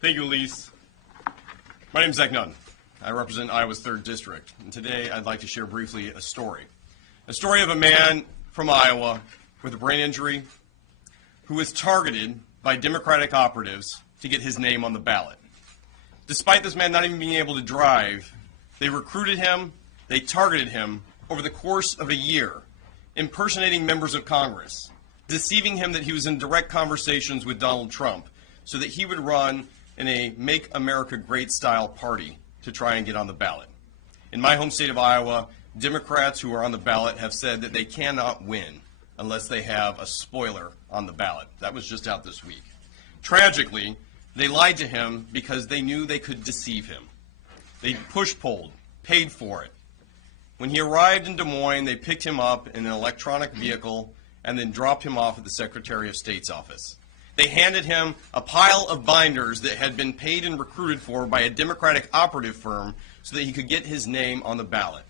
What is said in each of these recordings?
Thank you, Elise. My name is Nunn. I represent Iowa's 3rd District, and today I'd like to share briefly a story. A story of a man from Iowa with a brain injury who was targeted by Democratic operatives to get his name on the ballot. Despite this man not even being able to drive, they recruited him, they targeted him over the course of a year, impersonating members of Congress, deceiving him that he was in direct conversations with Donald Trump so that he would run in a Make America Great style party to try and get on the ballot. In my home state of Iowa, Democrats who are on the ballot have said that they cannot win unless they have a spoiler on the ballot. That was just out this week. Tragically, they lied to him because they knew they could deceive him. They push-polled, paid for it. When he arrived in Des Moines, they picked him up in an electronic vehicle and then dropped him off at the Secretary of State's office. They handed him a pile of binders that had been paid and recruited for by a Democratic operative firm so that he could get his name on the ballot.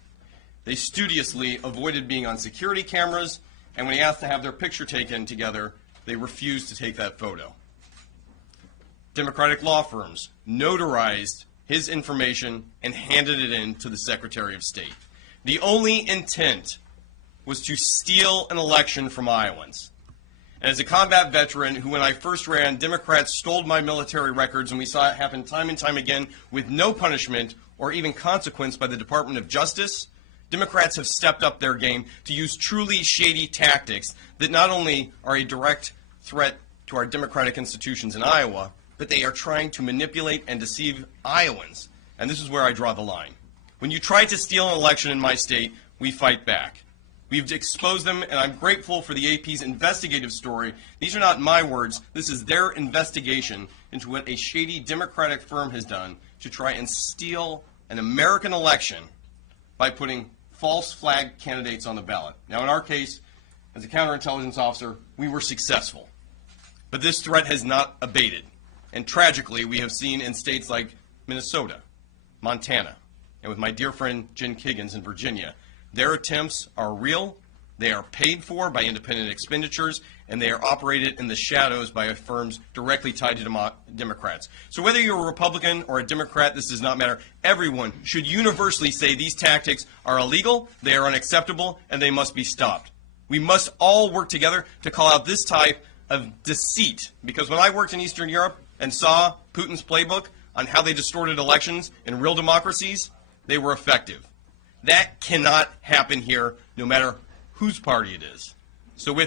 They studiously avoided being on security cameras, and when he asked to have their picture taken together, they refused to take that photo. Democratic law firms notarized his information and handed it in to the Secretary of State. The only intent was to steal an election from Iowans. And as a combat veteran who, when I first ran, Democrats stole my military records, and we saw it happen time and time again with no punishment or even consequence by the Department of Justice, Democrats have stepped up their game to use truly shady tactics that not only are a direct threat to our democratic institutions in Iowa, but they are trying to manipulate and deceive Iowans. And this is where I draw the line. When you try to steal an election in my state, we fight back. We've exposed them, and I'm grateful for the AP's investigative story. These are not my words. This is their investigation into what a shady Democratic firm has done to try and steal an American election by putting false flag candidates on the ballot. Now, in our case, as a counterintelligence officer, we were successful. But this threat has not abated. And tragically, we have seen in states like Minnesota, Montana, and with my dear friend Jen Kiggins in Virginia, their attempts are real, they are paid for by independent expenditures, and they are operated in the shadows by firms directly tied to Democrats. So whether you're a Republican or a Democrat, this does not matter. Everyone should universally say these tactics are illegal, they are unacceptable, and they must be stopped. We must all work together to call out this type of deceit, because when I worked in Eastern Europe and saw Putin's playbook on how they distorted elections in real democracies, they were effective. That cannot happen here, no matter whose party it is. So with that,